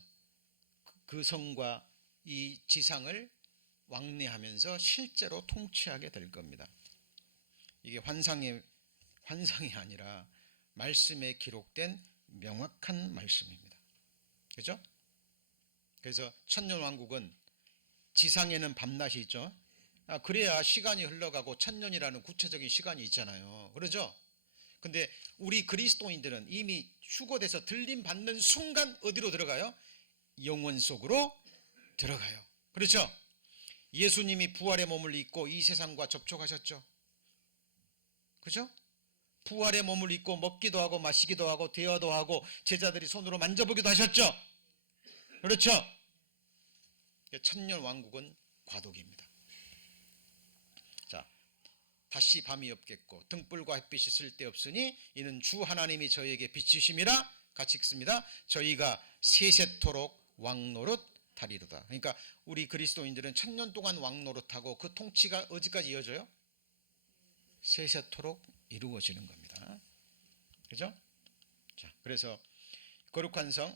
그 성과 이 지상을 왕래하면서 실제로 통치하게 될 겁니다. 이게 환상이 아니라 말씀에 기록된 명확한 말씀입니다. 그렇죠? 그래서 천년왕국은 지상에는 밤낮이 있죠. 그래야 시간이 흘러가고 천년이라는 구체적인 시간이 있잖아요. 그러죠? 근데 우리 그리스도인들은 이미 휴거돼서 들림 받는 순간 어디로 들어가요? 영원 속으로 들어가요. 그렇죠? 예수님이 부활의 몸을 입고 이 세상과 접촉하셨죠. 그죠? 부활의 몸을 입고 먹기도 하고 마시기도 하고 대화도 하고 제자들이 손으로 만져보기도 하셨죠. 그렇죠? 천년 왕국은 과도기입니다. 자, 다시 밤이 없겠고 등불과 햇빛이 쓸데없으니 이는 주 하나님이 저희에게 빛이심이라. 같이 읽습니다. 저희가 세세토록 왕노릇 하리로다. 그러니까 우리 그리스도인들은 천년 동안 왕노릇하고 그 통치가 어디까지 이어져요? 세세토록 이루어지는 겁니다. 그죠? 자, 그래서 거룩한 성.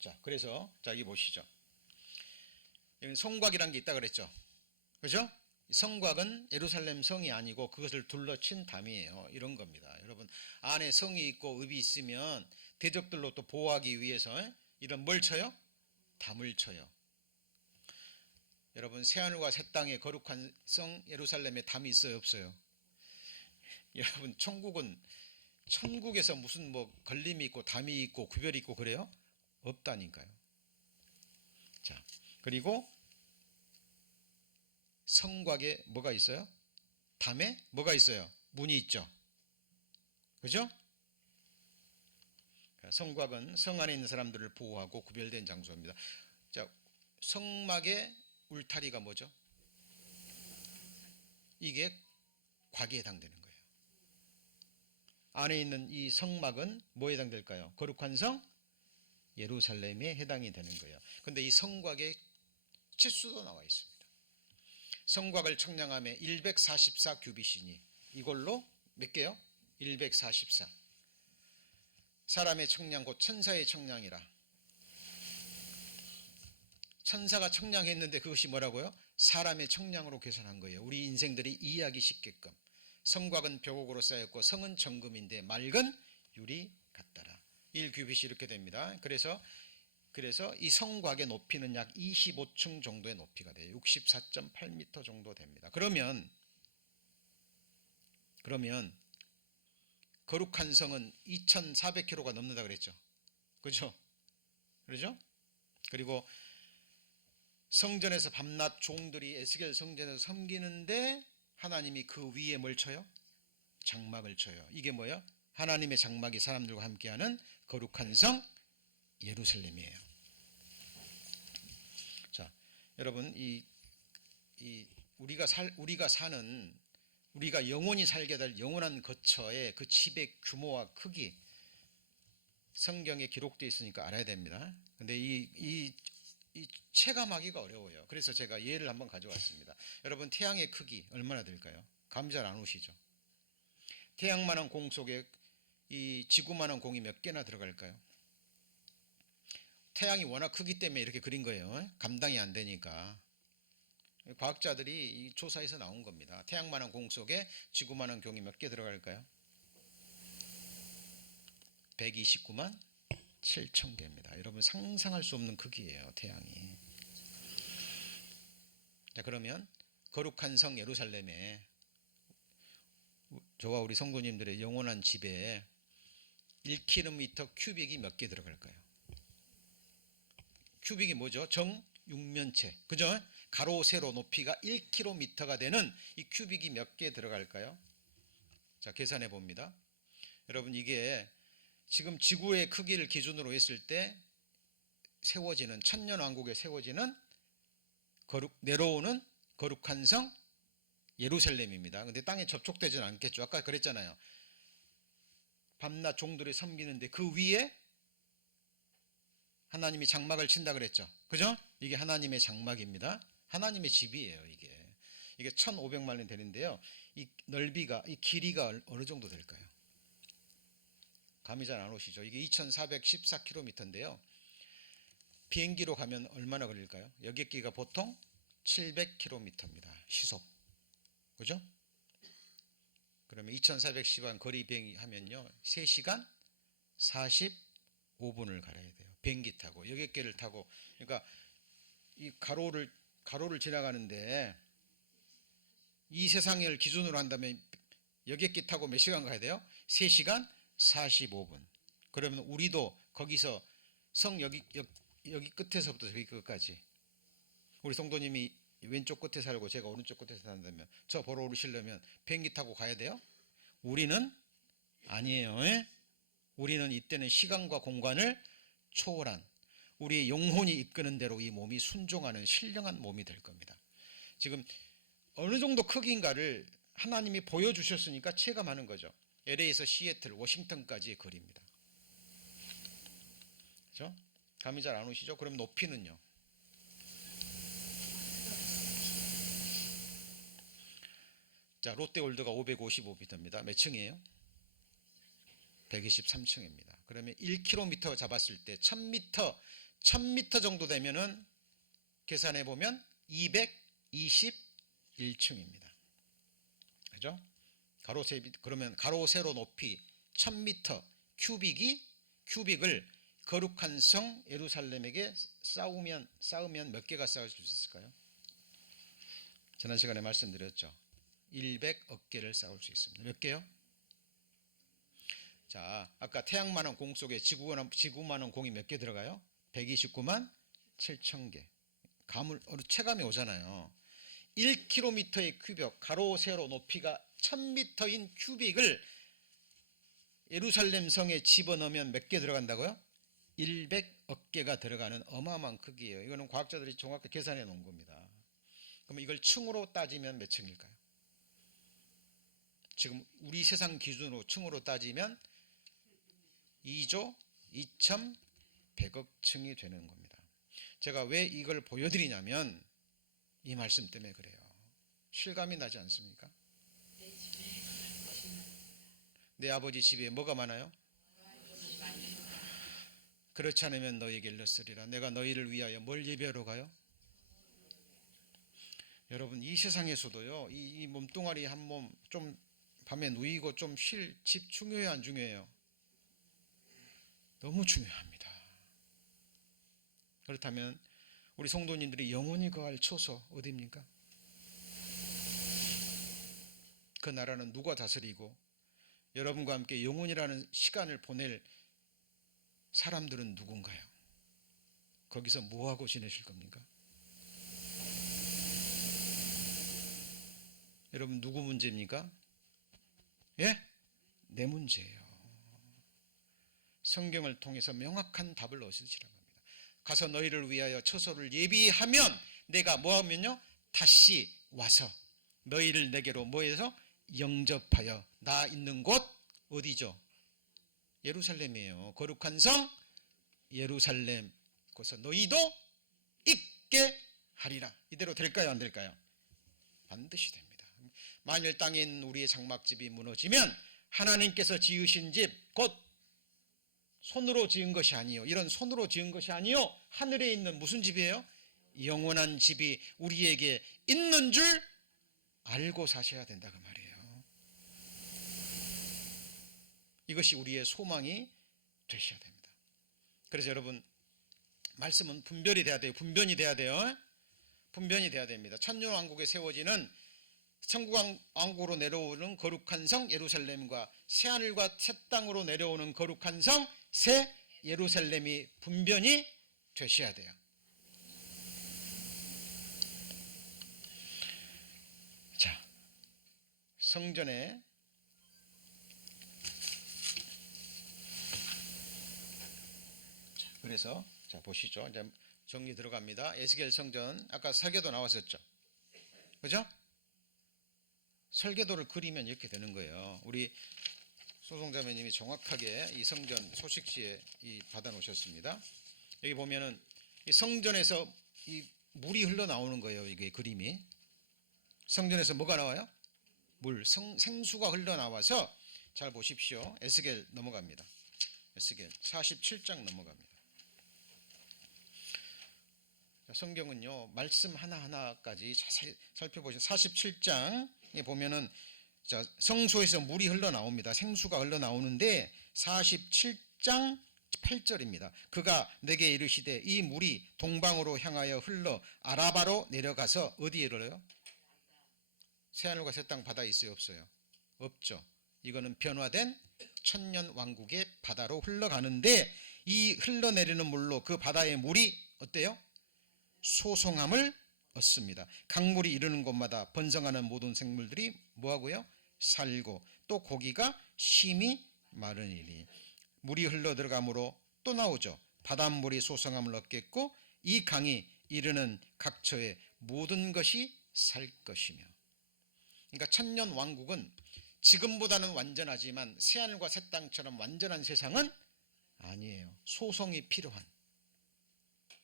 자, 그래서 여기 보시죠. 여기 성곽이라는 게 있다 그랬죠. 그죠? 성곽은 예루살렘 성이 아니고 그것을 둘러친 담이에요. 이런 겁니다. 여러분, 안에 성이 있고 읍이 있으면 대적들로 또 보호하기 위해서 이런 뭘 쳐요? 담을 쳐요. 여러분, 새하늘과 새 땅에 거룩한 성 예루살렘에 담이 있어요, 없어요? 여러분, 천국에서 무슨 뭐 걸림이 있고 담이 있고 구별이 있고 그래요? 없다니까요. 자, 그리고 성곽에 뭐가 있어요? 담에 뭐가 있어요? 문이 있죠. 그죠? 성곽은 성 안에 있는 사람들을 보호하고 구별된 장소입니다. 자, 성막의 울타리가 뭐죠? 이게 곽에 해당되는 거예요. 안에 있는 이 성막은 뭐에 해당될까요? 거룩한 성 예루살렘에 해당이 되는 거예요. 그런데 이 성곽에 치수도 나와 있습니다. 성곽을 청량함에 144 규빗이니 이걸로 몇 개요? 144. 사람의 청량 곧 천사의 청량이라. 천사가 청량했는데 그것이 뭐라고요? 사람의 청량으로 계산한 거예요. 우리 인생들이 이해하기 쉽게끔. 성곽은 벽옥으로 쌓였고 성은 정금인데 맑은 유리 같더라. 1규빗이 이렇게 됩니다. 그래서 이 성곽의 높이는 약 25층 정도의 높이가 돼요. 64.8m 정도 됩니다. 그러면 거룩한 성은 2,400km가 넘는다 그랬죠. 그죠? 그러죠? 그리고 성전에서 밤낮 종들이 에스겔 성전에서 섬기는데 하나님이 그 위에 뭘 쳐요? 장막을 쳐요. 이게 뭐예요? 하나님의 장막이 사람들과 함께하는 거룩한 성 예루살렘이에요. 자, 여러분 우리가 영원히 살게 될 영원한 거처의 그 집의 규모와 크기 성경에 기록되어 있으니까 알아야 됩니다. 근데 이 체감하기가 어려워요. 그래서 제가 예를 한번 가져왔습니다. 여러분 태양의 크기 얼마나 될까요? 감이 잘 안 오시죠? 태양만한 공 속에 이 지구만한 공이 몇 개나 들어갈까요? 태양이 워낙 크기 때문에 이렇게 그린 거예요. 감당이 안 되니까. 과학자들이 이 조사에서 나온 겁니다. 태양만한 공 속에 지구만한 공이 몇 개 들어갈까요? 129만 7천 개입니다. 여러분 상상할 수 없는 크기예요. 태양이. 자, 그러면 거룩한 성 예루살렘에 저와 우리 성도님들의 영원한 집에 1km 큐빅이 몇 개 들어갈까요? 큐빅이 뭐죠? 정육면체. 그죠? 가로 세로 높이가 1km가 되는 이 큐빅이 몇 개 들어갈까요? 자, 계산해 봅니다. 여러분 이게 지금 지구의 크기를 기준으로 했을 때 세워지는 천년왕국에 세워지는 내려오는 거룩한 성 예루살렘입니다. 근데 땅에 접촉되지는 않겠죠. 아까 그랬잖아요. 밤낮 종들이 섬기는데 그 위에 하나님이 장막을 친다 그랬죠. 그죠? 이게 하나님의 장막입니다. 하나님의 집이에요. 이게 1500만 원 되는데요. 이 넓이가 이 길이가 어느 정도 될까요? 감이 잘 안 오시죠? 이게 2414km인데요. 비행기로 가면 얼마나 걸릴까요? 여객기가 보통 700km입니다. 시속. 그죠? 그러면 2410만 거리 비행기 하면요. 3시간 45분을 갈아야 돼요. 비행기 타고 여객기를 타고. 그러니까 이 가로를 지나가는데 이 세상을 기준으로 한다면 여객기 타고 몇 시간 가야 돼요? 3시간 45분. 그러면 우리도 거기서 여기 끝에서부터 저기 끝까지 우리 성도님이 왼쪽 끝에 살고 제가 오른쪽 끝에 산다면 저 보러 오시려면 비행기 타고 가야 돼요? 우리는 아니에요. 우리는 이때는 시간과 공간을 초월한 우리의 영혼이 이끄는 대로 이 몸이 순종하는 신령한 몸이 될 겁니다. 지금 어느 정도 크기인가를 하나님이 보여주셨으니까 체감하는 거죠. LA에서 시애틀, 워싱턴까지의 거리입니다. 그렇죠? 감이 잘 안 오시죠? 그럼 높이는요? 자, 롯데월드가 555m입니다. 몇 층이에요? 123층입니다. 그러면 1km 잡았을 때 1000m 정도 되면은 계산해 보면 221층입니다. 그죠? 그러면 가로 세로 높이 1000m 큐빅을 거룩한 성 예루살렘에게 쌓으면 몇 개가 쌓을 수 있을까요? 지난 시간에 말씀드렸죠. 100억 개를 쌓을 수 있습니다. 몇 개요? 자, 아까 태양만한 공 속에 지구만한 공이 몇 개 들어가요? 129만 7천 개. 체감이 오잖아요. 1km의 큐빅, 가로 세로 높이가 1000m인 큐빅을 예루살렘 성에 집어넣으면 몇 개 들어간다고요? 100억 개가 들어가는 어마어마한 크기예요. 이거는 과학자들이 정확히 계산해 놓은 겁니다. 그럼 이걸 층으로 따지면 몇 층일까요? 지금 우리 세상 기준으로 층으로 따지면 2조 2100억 층이 되는 겁니다. 제가 왜 이걸 보여드리냐면 이 말씀 때문에 그래요. 실감이 나지 않습니까? 내 아버지 집에 뭐가 많아요? 그렇지 않으면 너희에게 일렀으리라. 내가 너희를 위하여 뭘 예배하러 가요? 여러분 이 세상에서도요. 이 몸뚱아리 한 몸 좀 밤에 누이고 좀 쉴 집 중요해요, 안 중요해요? 너무 중요합니다. 그렇다면 우리 성도님들이 영원히 거할 처소 어디입니까? 그 나라는 누가 다스리고 여러분과 함께 영원이라는 시간을 보낼 사람들은 누군가요? 거기서 뭐하고 지내실 겁니까? 여러분 누구 문제입니까? 예? 내 문제예요. 성경을 통해서 명확한 답을 얻으시라고 합니다. 가서 너희를 위하여 처소를 예비하면 내가 뭐하면요? 다시 와서 너희를 내게로 뭐해서 영접하여 나 있는 곳 어디죠? 예루살렘이에요. 거룩한 성 예루살렘 거기서 너희도 있게 하리라. 이대로 될까요? 안 될까요? 반드시 됩니다. 만일 땅에 있는 우리의 장막집이 무너지면 하나님께서 지으신 집 곧 손으로 지은 것이 아니요, 이런 손으로 지은 것이 아니요, 하늘에 있는 무슨 집이에요? 영원한 집이 우리에게 있는 줄 알고 사셔야 된다 그 말이에요. 이것이 우리의 소망이 되셔야 됩니다. 그래서 여러분 말씀은 분별이 돼야 돼요. 분변이 돼야 돼요. 분변이 돼야 됩니다. 천년왕국에 세워지는 천국왕국으로 내려오는 거룩한 성 예루살렘과 새하늘과 새 땅으로 내려오는 거룩한 성 새 예루살렘이 분변이 되셔야 돼요. 자, 성전에 그래서 자 보시죠. 이제 정리 들어갑니다. 에스겔 성전 아까 설계도 나왔었죠. 그죠? 설계도를 그리면 이렇게 되는 거예요. 우리 소송자매님이 정확하게 이 성전 소식지에 받아 놓으셨습니다. 여기 보면은 이 성전에서 이 물이 흘러나오는 거예요. 이게 그림이. 성전에서 뭐가 나와요? 물, 생수가 흘러나와서 잘 보십시오. 에스겔 넘어갑니다. 에스겔 47장 넘어갑니다. 성경은요 말씀 하나하나까지 자세히 살펴보시면 47장에 보면은 자, 성소에서 물이 흘러나옵니다. 생수가 흘러나오는데 47장 8절입니다. 그가 내게 이르시되 이 물이 동방으로 향하여 흘러 아라바로 내려가서 어디에 이르러요? 새하늘과 새 땅 바다에 있어요? 없어요? 없죠. 이거는 변화된 천년 왕국의 바다로 흘러가는데 이 흘러내리는 물로 그 바다의 물이 어때요? 소송함을 얻습니다. 강물이 이르는 곳마다 번성하는 모든 생물들이 뭐하고요? 살고 또 고기가 심히 마르니니 물이 흘러 들어가므로 또 나오죠. 바닷물이 소성함을 얻겠고 이 강이 이르는 각처에 모든 것이 살 것이며. 그러니까 천년 왕국은 지금보다는 완전하지만 새하늘과 새 땅처럼 완전한 세상은 아니에요. 소송이 필요한.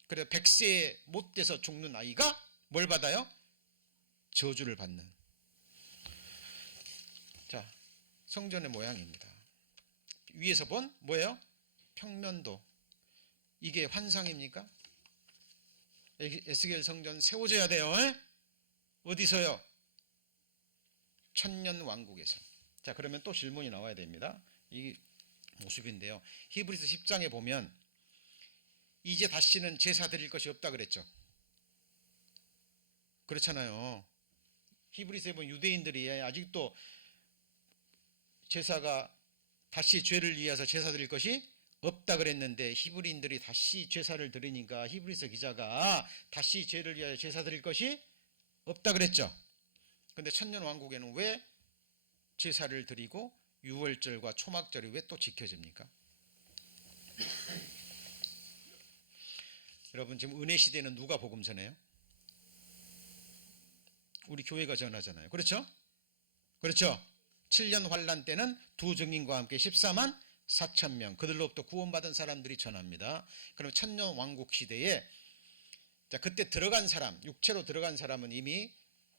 그래서 100세에 못 돼서 죽는 아이가 뭘 받아요? 저주를 받는. 자, 성전의 모양입니다. 위에서 본 뭐예요? 평면도. 이게 환상입니까? 에스겔 성전 세워져야 돼요. 어디서요? 천년 왕국에서. 자, 그러면 또 질문이 나와야 됩니다. 이 모습인데요. 히브리서 10장에 보면 이제 다시는 제사 드릴 것이 없다 그랬죠. 그렇잖아요. 히브리서에 보면 유대인들이 아직도 제사가 다시 죄를 위해서 제사 드릴 것이 없다 그랬는데 히브리인들이 다시 제사를 드리니까 히브리서 기자가 다시 죄를 위하여 제사 드릴 것이 없다 그랬죠. 그런데 천년 왕국에는 왜 제사를 드리고 유월절과 초막절이 왜 또 지켜집니까? 여러분 지금 은혜 시대는 누가 복음 전해요? 우리 교회가 전하잖아요. 그렇죠? 그렇죠? 7년 환란 때는 두 증인과 함께 14만 4천 명 그들로부터 구원받은 사람들이 전합니다. 그럼 천년 왕국 시대에 자 그때 들어간 사람, 육체로 들어간 사람은 이미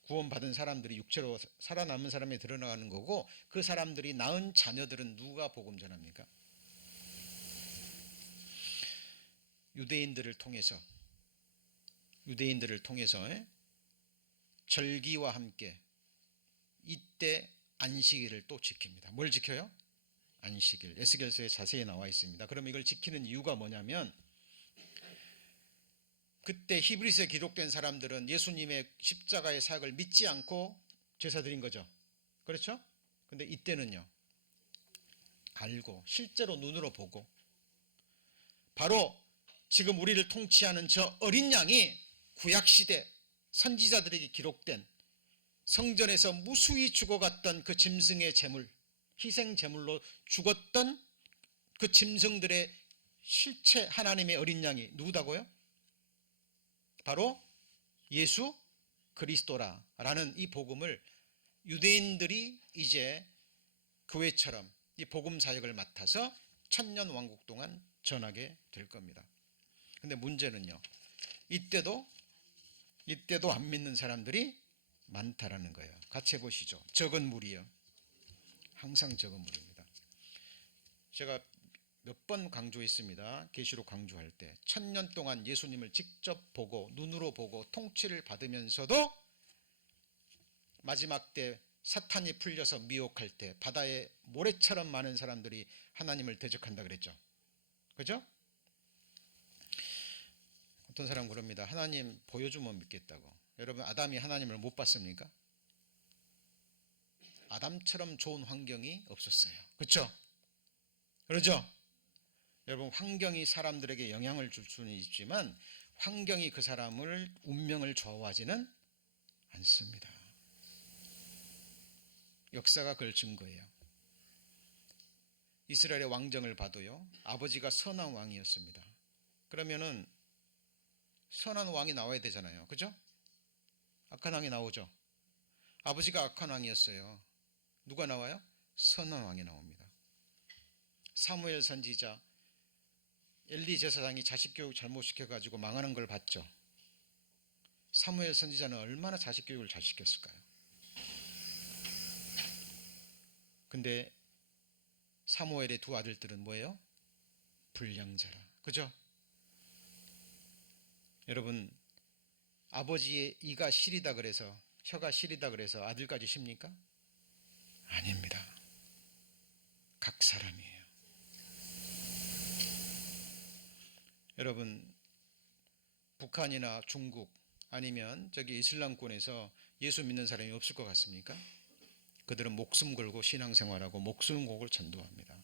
구원받은 사람들이 육체로 살아남은 사람이 드러나는 거고 그 사람들이 낳은 자녀들은 누가 복음 전합니까? 유대인들을 통해서 절기와 함께 이때 안식일을 또 지킵니다. 뭘 지켜요? 안식일. 에스겔서에 자세히 나와 있습니다. 그럼 이걸 지키는 이유가 뭐냐면 그때 히브리서에 기록된 사람들은 예수님의 십자가의 사역을 믿지 않고 제사 드린 거죠. 그렇죠? 근데 이때는요. 알고 실제로 눈으로 보고 바로 지금 우리를 통치하는 저 어린 양이 구약시대 선지자들에게 기록된 성전에서 무수히 죽어갔던 그 짐승의 제물, 희생 제물로 죽었던 그 짐승들의 실체, 하나님의 어린 양이 누구다고요? 바로 예수 그리스도라라는 이 복음을 유대인들이 이제 교회처럼 이 복음 사역을 맡아서 천년 왕국 동안 전하게 될 겁니다. 근데 문제는요, 이때도 안 믿는 사람들이 많다라는 거예요. 같이 해보시죠. 적은 무리요. 항상 적은 무리입니다. 제가 몇 번 강조했습니다. 계시록 강조할 때 천년 동안 예수님을 직접 보고 눈으로 보고 통치를 받으면서도 마지막 때 사탄이 풀려서 미혹할 때 바다에 모래처럼 많은 사람들이 하나님을 대적한다 그랬죠. 그죠? 어떤 사람 그럽니다. 하나님 보여주면 믿겠다고. 여러분, 아담이 하나님을 못 봤습니까? 아담처럼 좋은 환경이 없었어요. 그렇죠? 그러죠? 여러분, 환경이 사람들에게 영향을 줄 수는 있지만 환경이 그 사람을 운명을 좌우하지는 않습니다. 역사가 그걸 증거해요. 이스라엘의 왕정을 봐도요, 아버지가 선한 왕이었습니다. 그러면은 선한 왕이 나와야 되잖아요. 그죠? 악한 왕이 나오죠. 아버지가 악한 왕이었어요. 누가 나와요? 선한 왕이 나옵니다. 사무엘 선지자, 엘리 제사장이 자식 교육 잘못 시켜가지고 망하는 걸 봤죠. 사무엘 선지자는 얼마나 자식 교육을 잘 시켰을까요? 근데 사무엘의 두 아들들은 뭐예요? 불량자라. 그죠? 여러분, 아버지의 이가 시리다 그래서, 혀가 시리다 그래서 아들까지 쉽니까? 아닙니다. 각 사람이에요. 여러분, 북한이나 중국 아니면 저기 이슬람권에서 예수 믿는 사람이 없을 것 같습니까? 그들은 목숨 걸고 신앙생활하고 목숨 걸고 전도합니다.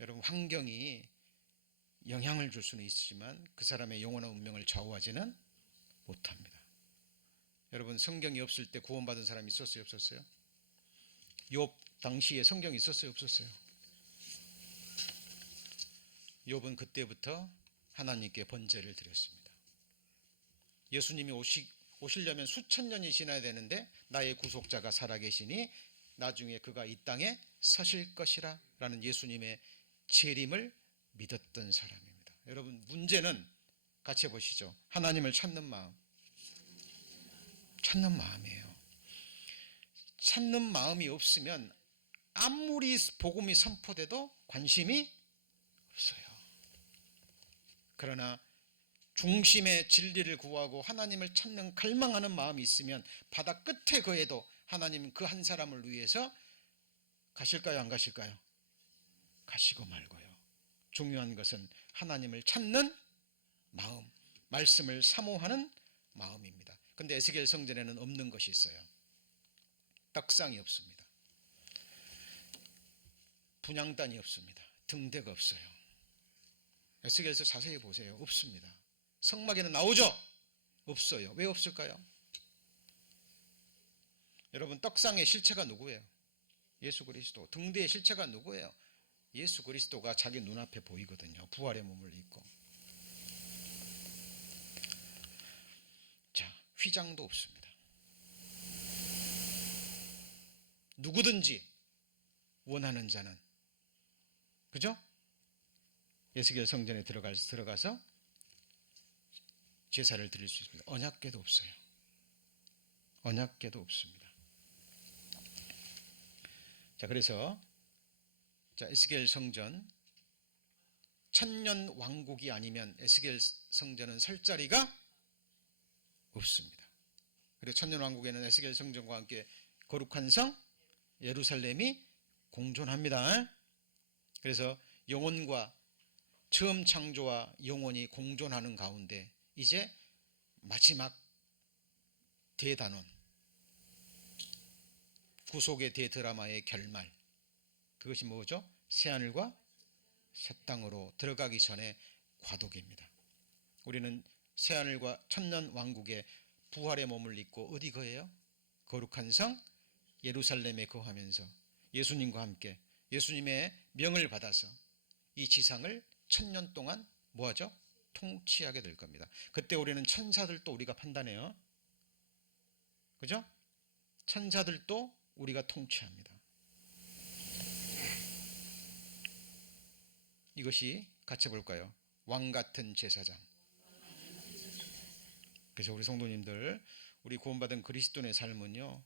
여러분, 환경이 영향을 줄 수는 있지만 그 사람의 영원한 운명을 좌우하지는 못합니다. 여러분, 성경이 없을 때 구원받은 사람이 있었어요? 없었어요? 욥 당시에 성경이 있었어요? 없었어요? 욥은 그때부터 하나님께 번제를 드렸습니다. 예수님이 오시려면 수천 년이 지나야 되는데 나의 구속자가 살아계시니 나중에 그가 이 땅에 서실 것이라 라는 예수님의 재림을 믿었던 사람입니다. 여러분, 문제는 같이 해보시죠. 하나님을 찾는 마음. 찾는 마음이에요. 찾는 마음이 없으면 아무리 복음이 선포돼도 관심이 없어요. 그러나 중심의 진리를 구하고 하나님을 찾는 갈망하는 마음이 있으면 바다 끝에 거해도 하나님은 그 한 사람을 위해서 가실까요? 안 가실까요? 가시고 말고요. 중요한 것은 하나님을 찾는 마음, 말씀을 사모하는 마음입니다. 근데 에스겔 성전에는 없는 것이 있어요. 떡상이 없습니다. 분향단이 없습니다. 등대가 없어요. 에스겔에서 자세히 보세요. 없습니다. 성막에는 나오죠? 없어요. 왜 없을까요? 여러분, 떡상의 실체가 누구예요? 예수 그리스도. 등대의 실체가 누구예요? 예수 그리스도가 자기 눈앞에 보이거든요. 부활의 몸을 입고. 자, 휘장도 없습니다. 누구든지 원하는 자는, 그죠? 에스겔 성전에 들어가서 제사를 드릴 수 있습니다. 언약궤도 없어요. 언약궤도 없습니다. 자, 그래서 에스겔 성전, 천년 왕국이 아니면 에스겔 성전은 설 자리가 없습니다. 그리고 천년 왕국에는 에스겔 성전과 함께 거룩한 성 예루살렘이 공존합니다. 그래서 영혼과 처음 창조와 영혼이 공존하는 가운데 이제 마지막 대단원, 구속의 대드라마의 결말, 그것이 뭐죠? 새하늘과 새 땅으로 들어가기 전에 과도기입니다. 우리는 새하늘과 천년 왕국의 부활의 몸을 입고 어디 거해요? 거룩한 성 예루살렘에 거하면서 예수님과 함께 예수님의 명을 받아서 이 지상을 1000년 동안 뭐하죠? 통치하게 될 겁니다. 그때 우리는 천사들도 우리가 판단해요. 그죠? 천사들도 우리가 통치합니다. 이것이 같이 볼까요? 왕 같은 제사장. 그래서 우리 성도님들, 우리 구원받은 그리스도인의 삶은요,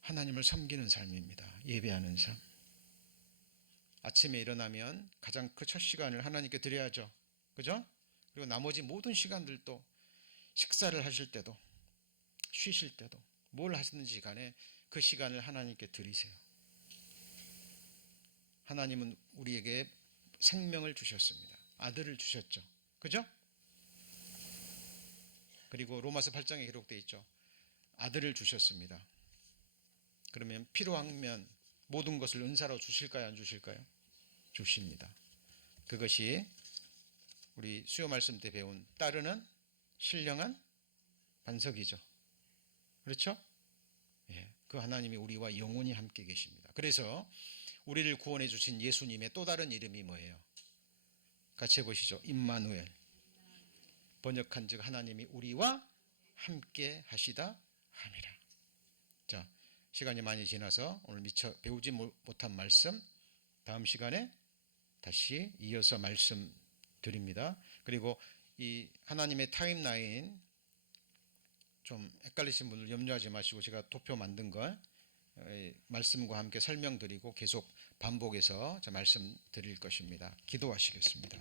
하나님을 섬기는 삶입니다. 예배하는 삶. 아침에 일어나면 가장 그 첫 시간을 하나님께 드려야죠. 그죠? 그리고 나머지 모든 시간들도 식사를 하실 때도 쉬실 때도 뭘 하시는지 간에 그 시간을 하나님께 드리세요. 하나님은 우리에게 생명을 주셨습니다. 아들을 주셨죠. 그죠? 그리고 로마서 8장에 기록되어 있죠. 아들을 주셨습니다. 그러면 필요하면 모든 것을 은사로 주실까요? 안 주실까요? 주십니다. 그것이 우리 수요 말씀 때 배운 따르는 신령한 반석이죠. 그렇죠? 예, 그 하나님이 우리와 영원히 함께 계십니다. 그래서 우리를 구원해 주신 예수님의 또 다른 이름이 뭐예요? 같이 해보시죠. 임마누엘. 번역한즉 하나님이 우리와 함께 하시다 함이라. 자, 시간이 많이 지나서 오늘 미처 배우지 못한 말씀 다음 시간에 다시 이어서 말씀드립니다. 그리고 이 하나님의 타임라인 좀 헷갈리신 분들 염려하지 마시고 제가 도표 만든 걸 말씀과 함께 설명드리고 계속 반복해서 말씀드릴 것입니다. 기도하시겠습니다.